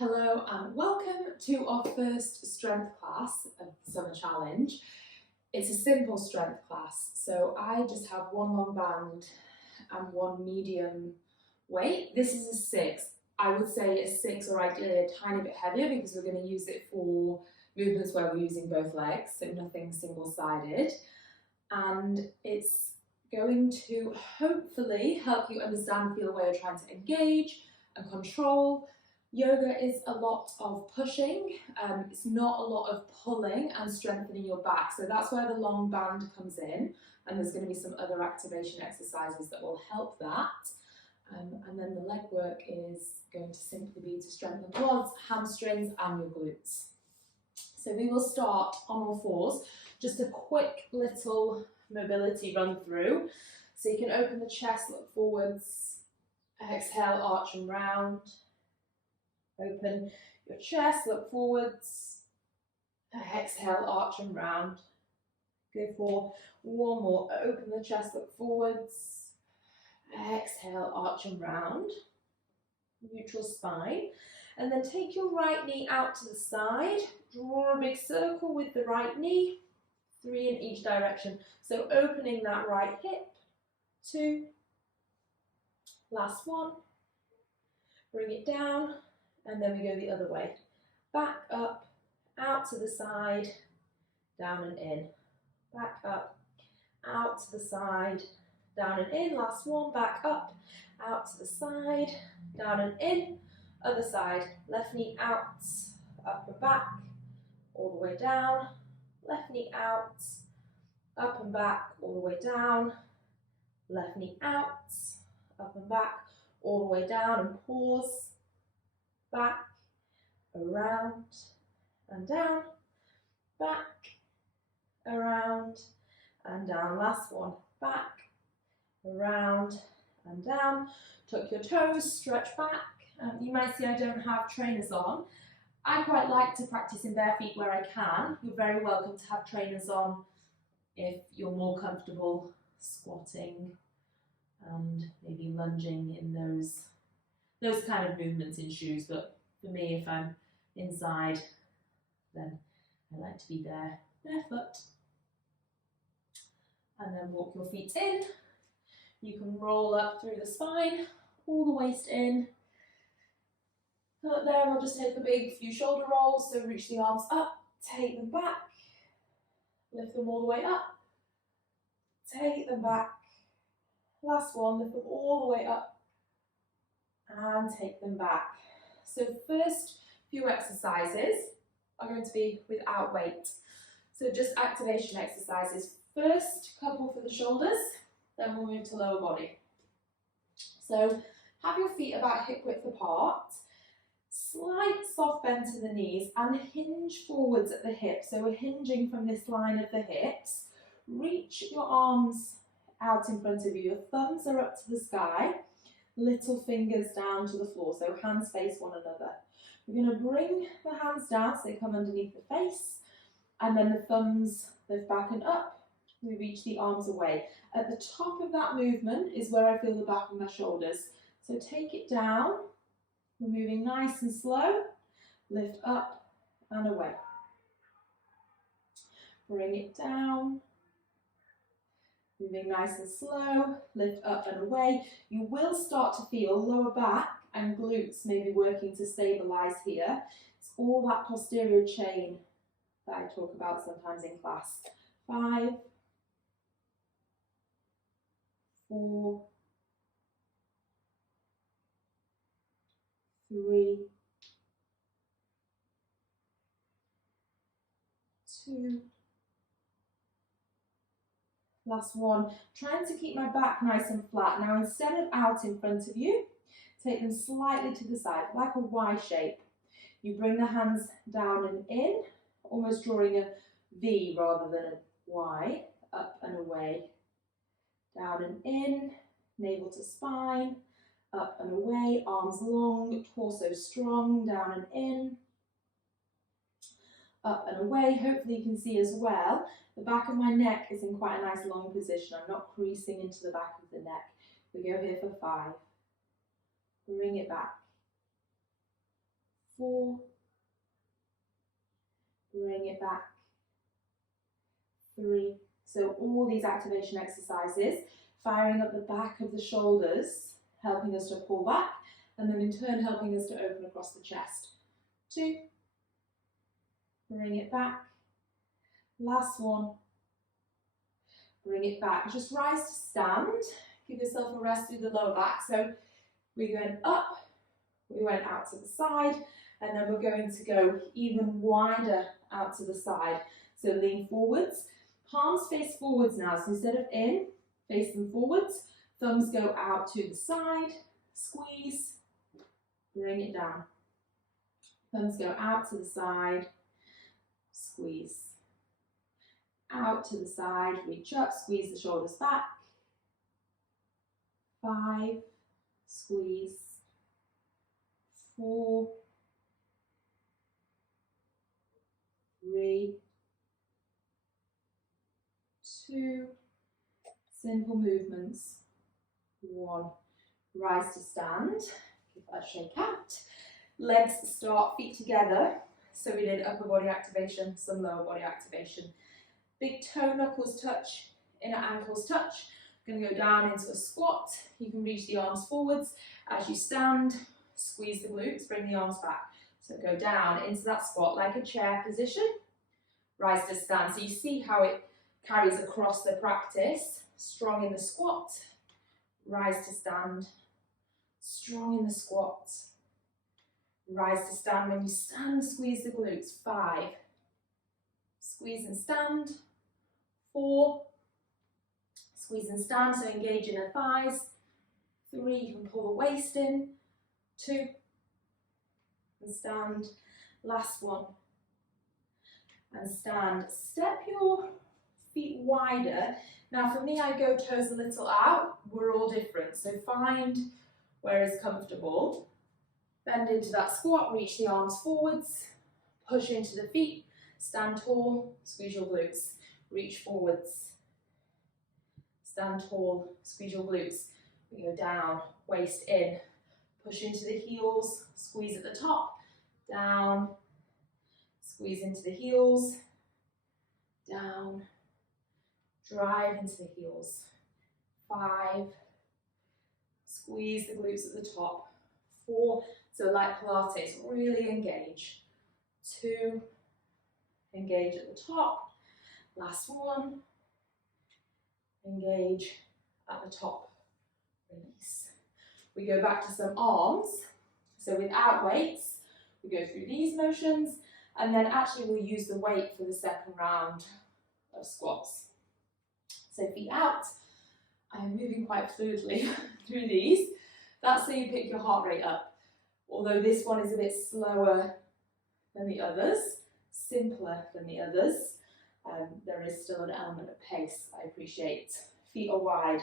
Hello and welcome to our first strength class of the summer challenge. It's a simple strength class, so I just have one long band and one medium weight. This is a 6. I would say a 6 or ideally a tiny bit heavier because we're going to use it for movements where we're using both legs, so nothing single-sided. And it's going to hopefully help you understand and feel where you're trying to engage and control. Yoga is a lot of pushing, it's not a lot of pulling and strengthening your back, so that's where the long band comes in, and there's going to be some other activation exercises that will help that. And then the leg work is going to simply be to strengthen the quads, hamstrings and your glutes. So we will start on all fours, just a quick little mobility run through. So you can open the chest, look forwards, exhale, arch and round. Open your chest, look forwards, exhale, arch and round. Go for one more. Open the chest, look forwards, exhale, arch and round. Neutral spine. And then take your right knee out to the side. Draw a big circle with the right knee. 3 in each direction. So opening that right hip. 2. Last one. Bring it down. And then we go the other way. Back up, out to the side, down and in. Back up, out to the side, down and in. Last one, back up, out to the side, down and in. Other side, left knee out, up and back, all the way down. Left knee out, up and back, all the way down. Left knee out, up and back, all the way down, and pause. Back, around and down, back, around and down. Last one, back, around and down. Tuck your toes, stretch back. You might see I don't have trainers on. I quite like to practice in bare feet where I can. You're very welcome to have trainers on if you're more comfortable squatting and maybe lunging in those kind of movements in shoes, but for me, if I'm inside, then I like to be there barefoot. And then walk your feet in. You can roll up through the spine, all the waist in. There, we'll just take a big few shoulder rolls, so reach the arms up, take them back, lift them all the way up, take them back. Last one, lift them all the way up, and take them back. So first few exercises are going to be without weight. So just activation exercises. First couple for the shoulders, then we'll move to lower body. So have your feet about hip width apart, slight soft bend to the knees and hinge forwards at the hips. So we're hinging from this line of the hips. Reach your arms out in front of you. Your thumbs are up to the sky. Little fingers down to the floor, so hands face one another. We're going to bring the hands down so they come underneath the face, and then the thumbs lift back and up. We reach the arms away. At the top of that movement is where I feel the back of my shoulders. So take it down. We're moving nice and slow. Lift up and away. Bring it down. Moving nice and slow, lift up and away. You will start to feel lower back and glutes maybe working to stabilise here. It's all that posterior chain that I talk about sometimes in class. 5, 4, 3, 2, last one. Trying to keep my back nice and flat. Now instead of out in front of you, take them slightly to the side, like a Y shape. You bring the hands down and in, almost drawing a V rather than a Y, up and away. Down and in, navel to spine, up and away, arms long, torso strong, down and in. Up and away. Hopefully you can see as well, the back of my neck is in quite a nice long position. I'm not creasing into the back of the neck. We go here for 5. Bring it back. 4, bring it back, 3. So all these activation exercises, firing up the back of the shoulders, helping us to pull back, and then in turn helping us to open across the chest. 2, bring it back, last one, bring it back. Just rise to stand, give yourself a rest through the lower back. So we're going up, we went out to the side, and then we're going to go even wider out to the side. So lean forwards, palms face forwards now. So instead of in, face them forwards, thumbs go out to the side, squeeze, bring it down. Thumbs go out to the side, squeeze. Out to the side, reach up, squeeze the shoulders back. 5, squeeze. 4, 3, 2, simple movements. 1, rise to stand, give that a shake out. Legs start, feet together. So we did upper body activation, some lower body activation. Big toe knuckles touch, inner ankles touch. We're going to go down into a squat. You can reach the arms forwards. As you stand, squeeze the glutes, bring the arms back. So go down into that squat like a chair position. Rise to stand. So you see how it carries across the practice. Strong in the squat. Rise to stand. Strong in the squat. Rise to stand. When you stand, squeeze the glutes. 5. Squeeze and stand. 4. Squeeze and stand, so engage in the thighs. 3, you can pull the waist in. 2, and stand. Last one. And stand. Step your feet wider. Now for me, I go toes a little out. We're all different, so find where is comfortable. Bend into that squat, reach the arms forwards, push into the feet, stand tall, squeeze your glutes, reach forwards. Stand tall, squeeze your glutes. We go down, waist in, push into the heels, squeeze at the top, down, squeeze into the heels, down, drive into the heels. 5, squeeze the glutes at the top. 4, so like Pilates, really engage. 2, engage at the top. Last one. Engage at the top, release. We go back to some arms, so without weights, we go through these motions, and then actually we'll use the weight for the second round of squats. So feet out, I'm moving quite fluidly through these. That's so you pick your heart rate up. Although this one is a bit slower than the others, simpler than the others, there is still an element of pace, I appreciate. Feet are wide,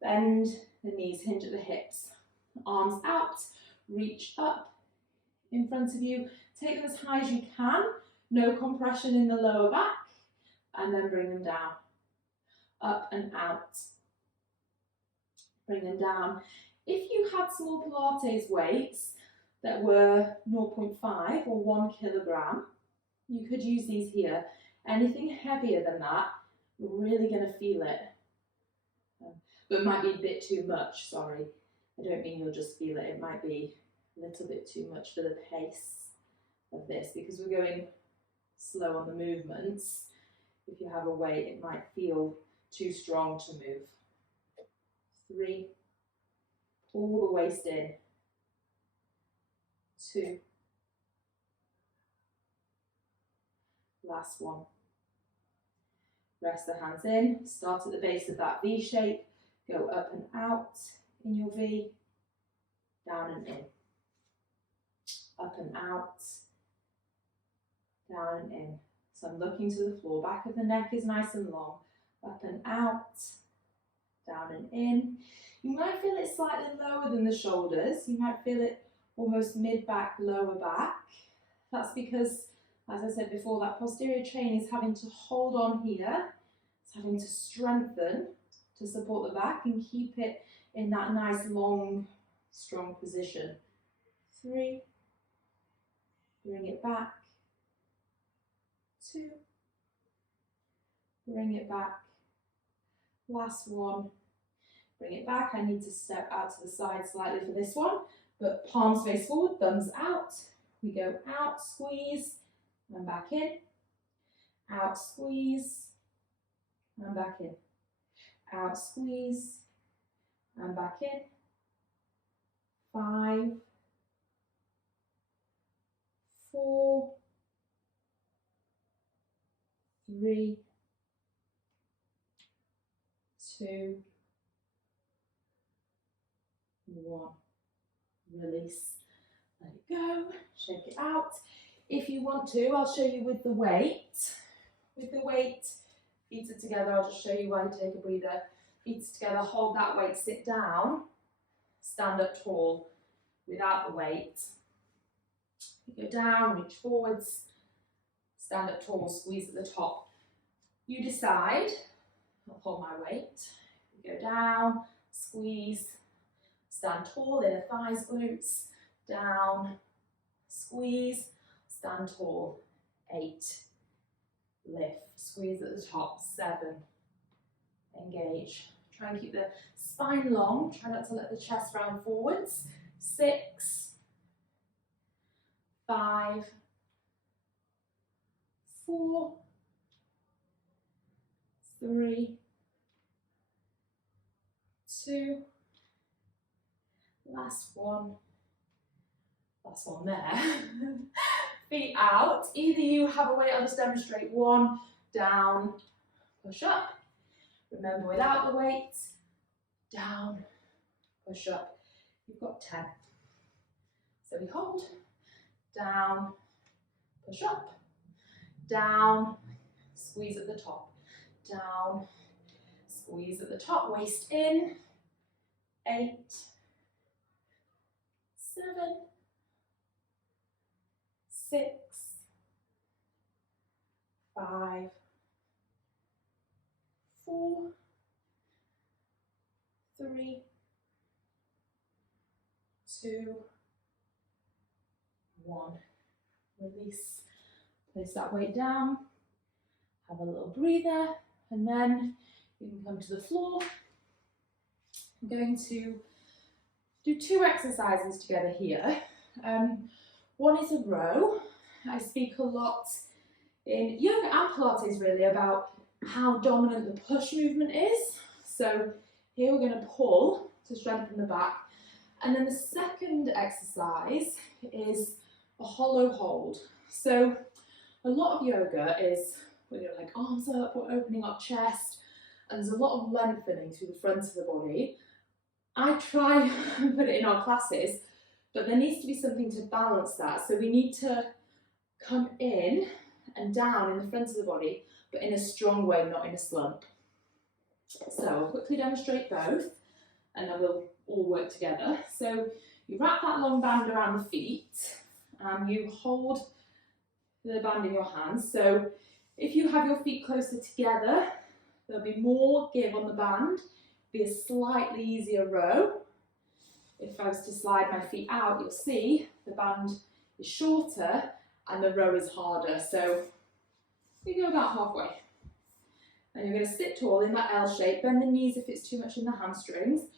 bend the knees, hinge at the hips, arms out, reach up in front of you, take them as high as you can, no compression in the lower back, and then bring them down, up and out, bring them down. If you had small Pilates weights that were 0.5 or 1 kilogram, you could use these here. Anything heavier than that, you're really going to feel it. But it might be a bit too much, sorry. I don't mean you'll just feel it. It might be a little bit too much for the pace of this, because we're going slow on the movements. If you have a weight, it might feel too strong to move. 3, pull the waist in. 2, last one. Rest the hands in, start at the base of that V shape, go up and out in your V, down and in, up and out, down and in. So I'm looking to the floor, back of the neck is nice and long, up and out, down and in. You might feel it slightly lower than the shoulders, you might feel it almost mid-back, lower back. That's because, as I said before, that posterior chain is having to hold on here. It's having to strengthen to support the back and keep it in that nice, long, strong position. 3, bring it back, 2, bring it back, last one, bring it back. I need to step out to the side slightly for this one, but palms face forward, thumbs out. We go out, squeeze, and back in, out, squeeze, and back in, out, squeeze, and back in. 5, 4, 3, 2, 1. Release. Let it go. Shake it out. If you want to, I'll show you with the weight. With the weight, feet are together. I'll just show you while you take a breather. Feet are together. Hold that weight. Sit down. Stand up tall without the weight. You go down, reach forwards. Stand up tall. Squeeze at the top. You decide. I'll hold my weight. You go down, squeeze. Stand tall, inner thighs, glutes, down, squeeze, stand tall, 8, lift, squeeze at the top, 7, engage. Try and keep the spine long, try not to let the chest round forwards, 6, 5, 4, 3, 2, last one there. Feet out. Either you have a weight, I'll just demonstrate. 1, down, push up. Remember, without the weight, down, push up. You've got 10. So we hold, down, push up, down, squeeze at the top, down, squeeze at the top, waist in, 8, 7, 6, 5, 4, 3, 2, 1. Release. Place that weight down. Have a little breather, and then you can come to the floor. I'm going to do 2 exercises together here. One is a row. I speak a lot in yoga and Pilates really about how dominant the push movement is. So here we're going to pull to strengthen the back. And then the second exercise is a hollow hold. So a lot of yoga is when you're like arms up, we're opening up chest, and there's a lot of lengthening through the front of the body. I try and put it in our classes, but there needs to be something to balance that. So we need to come in and down in the front of the body, but in a strong way, not in a slump. So I'll quickly demonstrate both, and then we'll all work together. So you wrap that long band around the feet, and you hold the band in your hands. So if you have your feet closer together, there'll be more give on the band, be a slightly easier row. If I was to slide my feet out, you'll see the band is shorter and the row is harder. So we go about halfway. And you're going to sit tall in that L shape, bend the knees if it's too much in the hamstrings.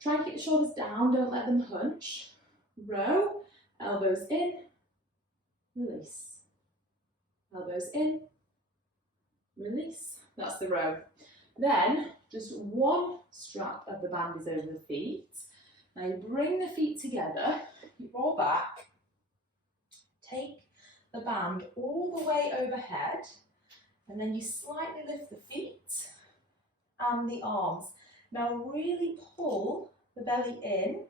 Try and keep the shoulders down, don't let them hunch. Row, elbows in, release. Elbows in, release. That's the row. Then just one strap of the band is over the feet. Now you bring the feet together, you roll back, take the band all the way overhead, and then you slightly lift the feet and the arms. Now really pull the belly in,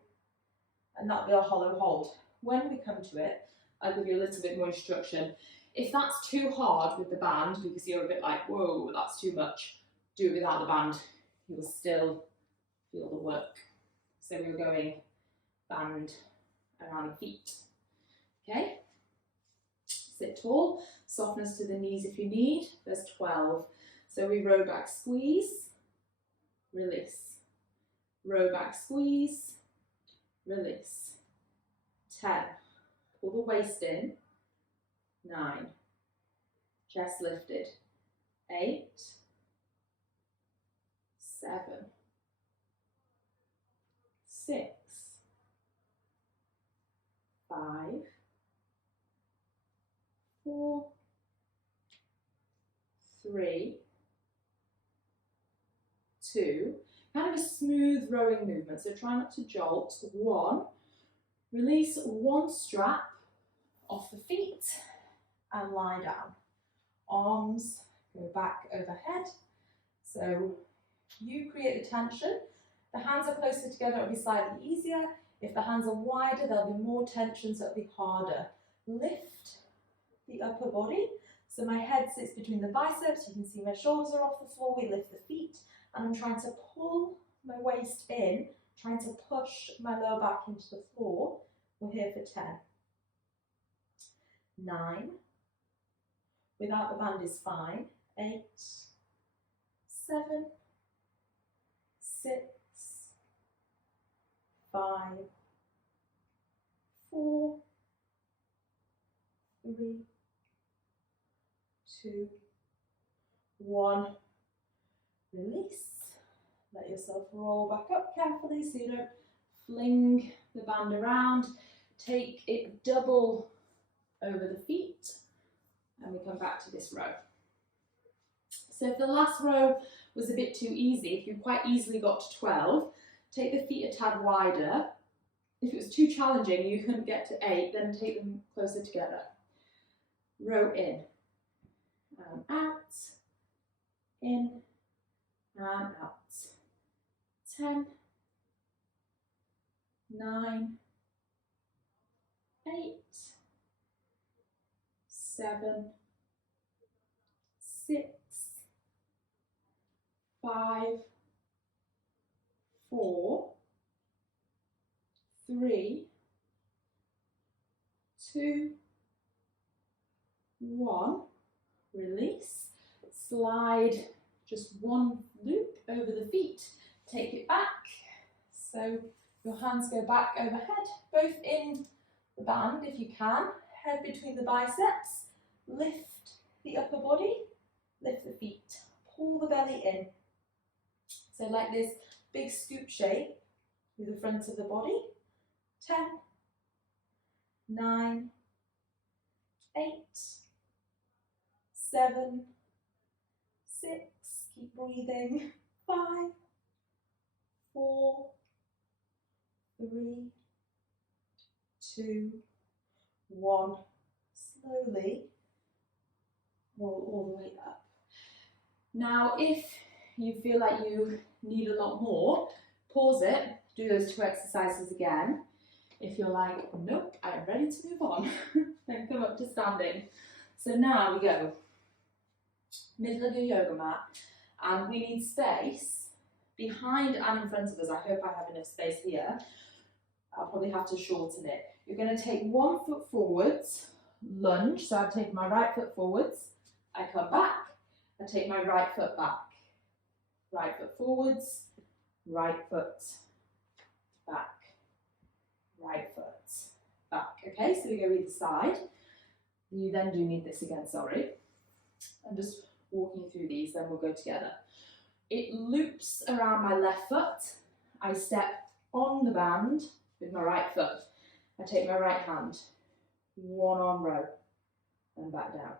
and that'll be our hollow hold. When we come to it, I'll give you a little bit more instruction. If that's too hard with the band, because you're a bit like, whoa, that's too much, do it without the band. You will still feel the work. So we're going band around the feet. Okay? Sit tall, softness to the knees if you need. There's 12. So we row back, squeeze, release. Row back, squeeze, release. 10. Pull the waist in. 9. Chest lifted. 8, 7, 6, 5, 4, 3, 2. Kind of a smooth rowing movement, so try not to jolt. 1. Release one strap off the feet and lie down. Arms go back overhead. So you create the tension. The hands are closer together, it'll be slightly easier. If the hands are wider, there'll be more tension, so it'll be harder. Lift the upper body. So my head sits between the biceps. You can see my shoulders are off the floor. We lift the feet, and I'm trying to pull my waist in, trying to push my lower back into the floor. We're here for 10. 9. Without the band is fine. 8, 7, 6, 5, 4, 3, 2, 1. Release. Let yourself roll back up carefully so you don't fling the band around. Take it double over the feet, and we come back to this row. So if the last row was a bit too easy, if you quite easily got to 12, take the feet a tad wider. If it was too challenging, you couldn't get to 8, then take them closer together. Row in and out, in and out. 10, 9, 8, 7, 6, 5, 4, 3, 2, 1. Release. Slide just one loop over the feet. Take it back. So your hands go back overhead, both in the band if you can. Head between the biceps. Lift the upper body. Lift the feet. Pull the belly in. So like this big scoop shape through the front of the body. 10, 9, 8, 7, 6, keep breathing. 5, 4, 3, 2, 1. Slowly roll all the way up. Now, if you feel like you need a lot more, pause it, do those 2 exercises again. If you're like, nope, I'm ready to move on, then come up to standing. So now we go middle of your yoga mat, and we need space behind and in front of us. I hope I have enough space here. I'll probably have to shorten it. You're going to take 1 foot forwards, lunge. So I've taken my right foot forwards, I come back, I take my right foot back. Right foot forwards, right foot back, right foot back. Okay, so we go either side. You then do need this again, sorry. I'm just walking through these, then we'll go together. It loops around my left foot. I step on the band with my right foot. I take my right hand, 1 arm row, and back down.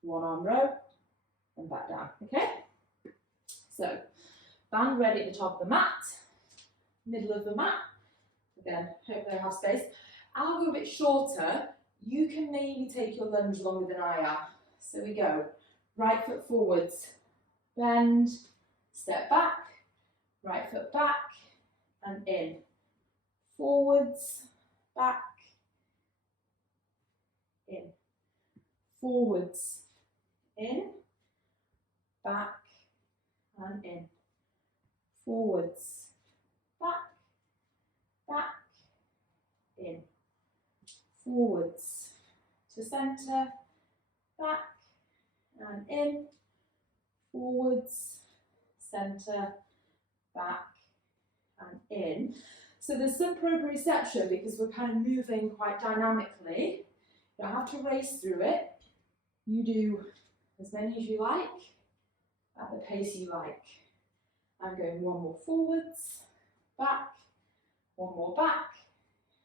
1 arm row, and back down, okay? So, band ready at the top of the mat, middle of the mat. Again, hope they have space. I'll go a bit shorter. You can maybe take your lunge longer than I am. So we go, right foot forwards, bend, step back, right foot back, and in. Forwards, back, in. Forwards, in, back, and in. Forwards, back, back, in. Forwards to centre, back, and in. Forwards, centre, back, and in. So there's some proprioception because we're kind of moving quite dynamically. You don't have to race through it. You do as many as you like, at the pace you like. I'm going one more forwards, back, one more back,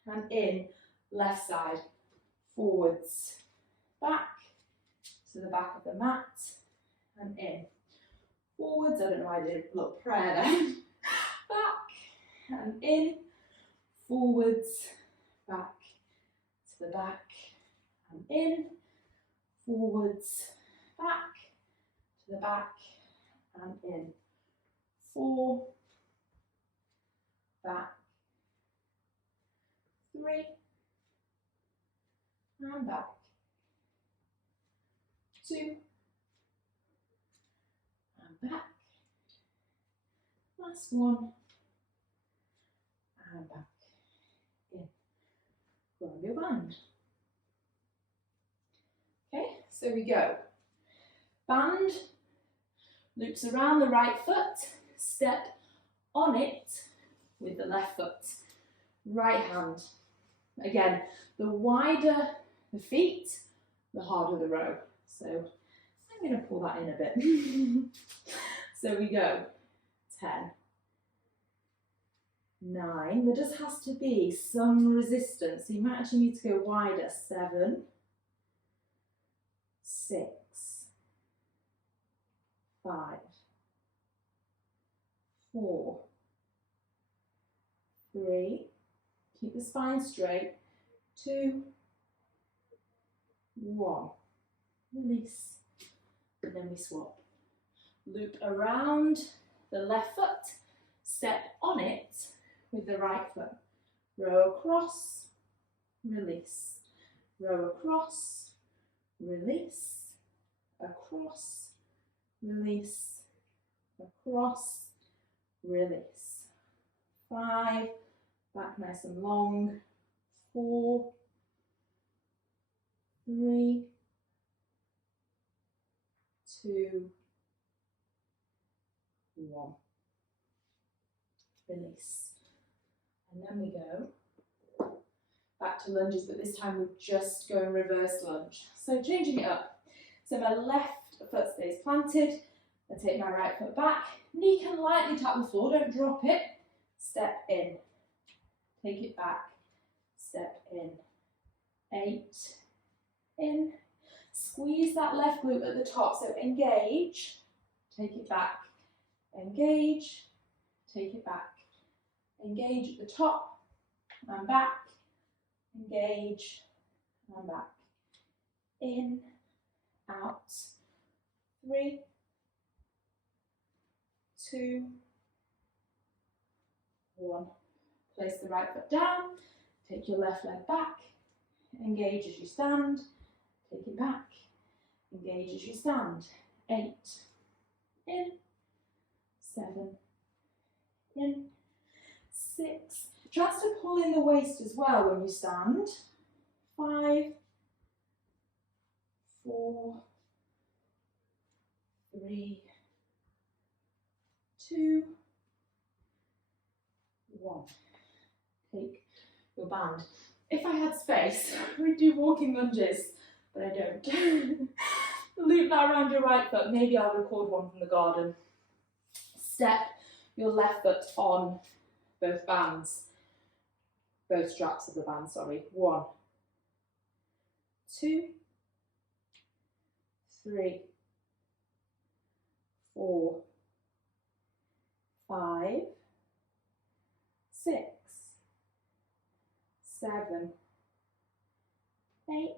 and in, left side, forwards, back, to the back of the mat, and in. Forwards, I don't know why I did a little prayer then. Back, and in, forwards, back, to the back, and in, forwards, back, to the back, and in. 4, back, 3, and back, 2, and back, last one, and back, in. Grab your band. Okay, so we go. Band, loops around the right foot, step on it with the left foot. Right hand. Again, the wider the feet, the harder the row. So I'm going to pull that in a bit. So we go 10, 9. There just has to be some resistance. So you might actually need to go wider. 7, 6, 5, 4, 3, keep the spine straight, 2, 1, release, and then we swap. Loop around the left foot, step on it with the right foot. Row across, release, row across, release, across, release, across, release. 5, back nice and long. 4, 3, 2, 1. Release. And then we go back to lunges, but this time we're just going reverse lunge. So changing it up. So my left foot stays planted. I take my right foot back. Knee can lightly tap the floor, don't drop it. Step in. Take it back. Step in. 8. In. Squeeze that left glute at the top. So engage. Take it back. Engage. Take it back. Engage at the top. And back. Engage. And back. In. Out. 3, 2, 1. Place the right foot down. Take your left leg back. Engage as you stand. Take it back. Engage as you stand. 8. In. 7. In. 6. Chance to pull in the waist as well when you stand. 5. 4. 3. 2. 1. Take your band. If I had space, we'd do walking lunges, but I don't. Loop that around your right foot. Maybe I'll record one from the garden. Step your left foot on both bands, both straps of the band, sorry. 1, 2, 3, 4, 5, 6, 7, 8,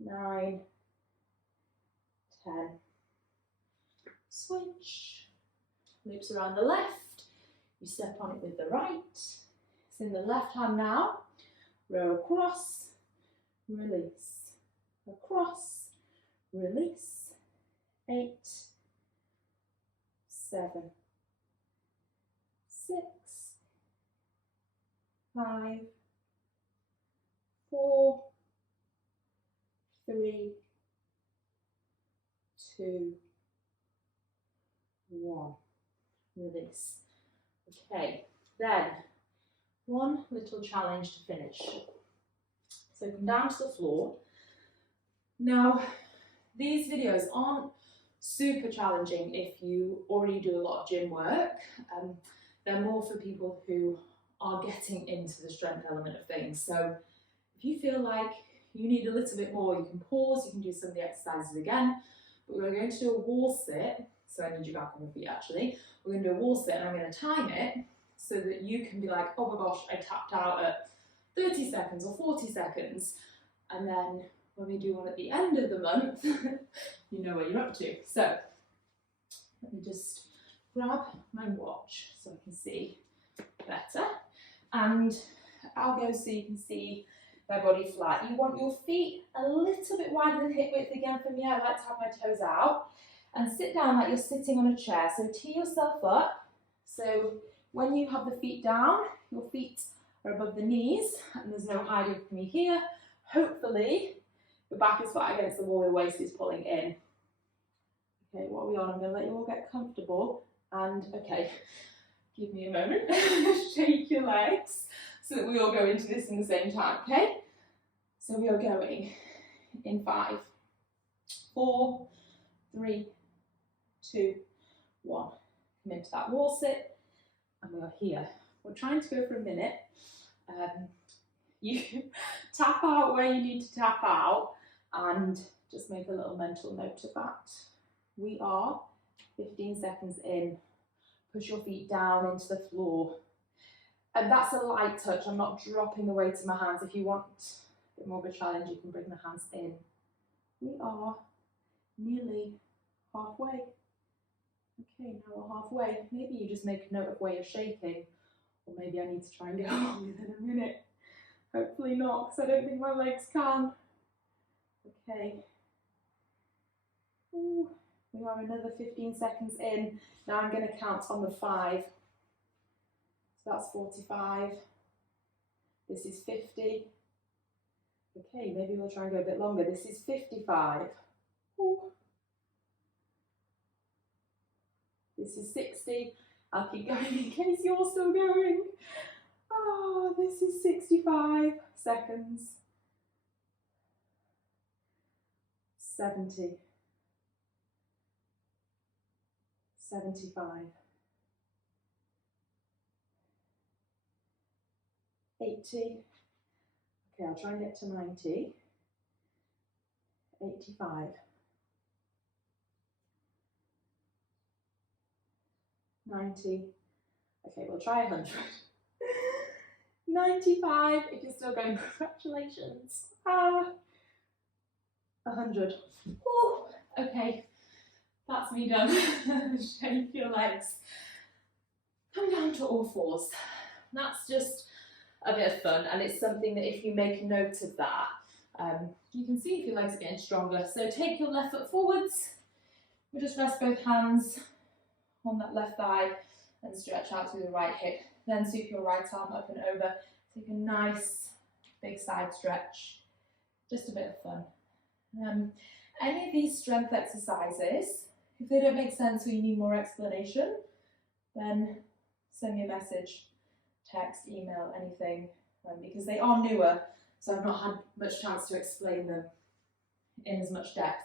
9, 10. Switch. Loops around the left. You step on it with the right. It's in the left hand now. Row across, release. Across, release. 8, 7, 6, 5, 4, 3, 2, 1. Release. Okay, then one little challenge to finish. So come down to the floor. Now, these videos aren't super challenging if you already do a lot of gym work. They're more for people who are getting into the strength element of things. So if you feel like you need a little bit more, you can pause, you can do some of the exercises again. But we're going to do a wall sit. So I need you back on your feet actually. We're going to do a wall sit and I'm going to time it so that you can be like, oh my gosh, I tapped out at 30 seconds or 40 seconds. And then when we do one at the end of the month, you know what you're up to. So let me just grab my watch so I can see better. And I'll go so you can see my body flat. You want your feet a little bit wider than hip width again for me. I like to have my toes out. And sit down like you're sitting on a chair. So tee yourself up. So when you have the feet down, your feet are above the knees and there's no hiding from me here. Hopefully, the back is flat against the wall, the waist is pulling in. Okay, what are we on? I'm going to let you all get comfortable. And, okay, give me a moment. Shake your legs so that we all go into this in the same time, okay? So we are going in 5, 4, 3, 2, 1. Come into that wall sit, and we are here. We're trying to go for a minute. You tap out where you need to tap out, and just make a little mental note of that. We are 15 seconds in. Push your feet down into the floor. And that's a light touch. I'm not dropping the weight to my hands. If you want a bit more of a challenge, you can bring the hands in. We are nearly halfway. Okay, now we're halfway. Maybe you just make a note of where you're shaking, or maybe I need to try and get on within a minute. Hopefully not, because I don't think my legs can. Okay. Ooh, we are another 15 seconds in. Now I'm going to count on the 5. So that's 45. This is 50. Okay, maybe we'll try and go a bit longer. This is 55. Ooh. This is 60. I'll keep going in case you're still going. Ah, this is 65 seconds. 70. 75. 80. Okay, I'll try and get to 90. 85. 90. Okay, we'll try 100. 95. If you're still going, congratulations. 100. Ooh, okay, that's me done. Shake your legs. Come down to all fours. That's just a bit of fun, and it's something that if you make a note of that, you can see if your legs are getting stronger. So take your left foot forwards. We'll just rest both hands on that left thigh and stretch out through the right hip. Then sweep your right arm up and over. Take a nice big side stretch. Just a bit of fun. Any of these strength exercises, if they don't make sense or you need more explanation, then send me a message, text, email, anything, because they are newer, so I've not had much chance to explain them in as much depth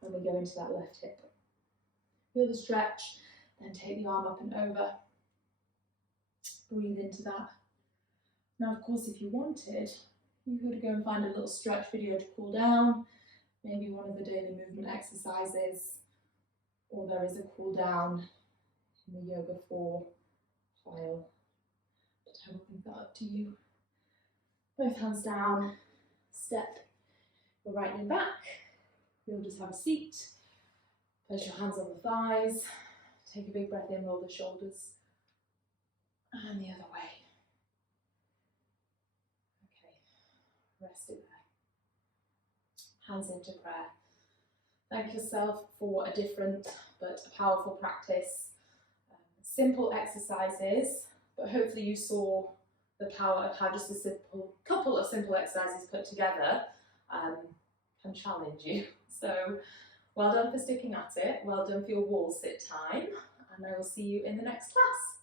when we go into that left hip. Feel the stretch, then take the arm up and over. Breathe into that. Now, of course, if you wanted, you could go and find a little stretch video to cool down, maybe one of the daily movement exercises, or there is a cool down in the Yoga 4 file, but I will leave that up to you. Both hands down, step your right knee back. We'll just have a seat. Place your hands on the thighs. Take a big breath in, roll the shoulders. And the other way. Okay, rest it there. Hands into prayer. Thank yourself for a different but a powerful practice. Simple exercises, but hopefully you saw the power of how just a couple of simple exercises put together can challenge you. So well done for sticking at it, well done for your wall sit time, and I will see you in the next class.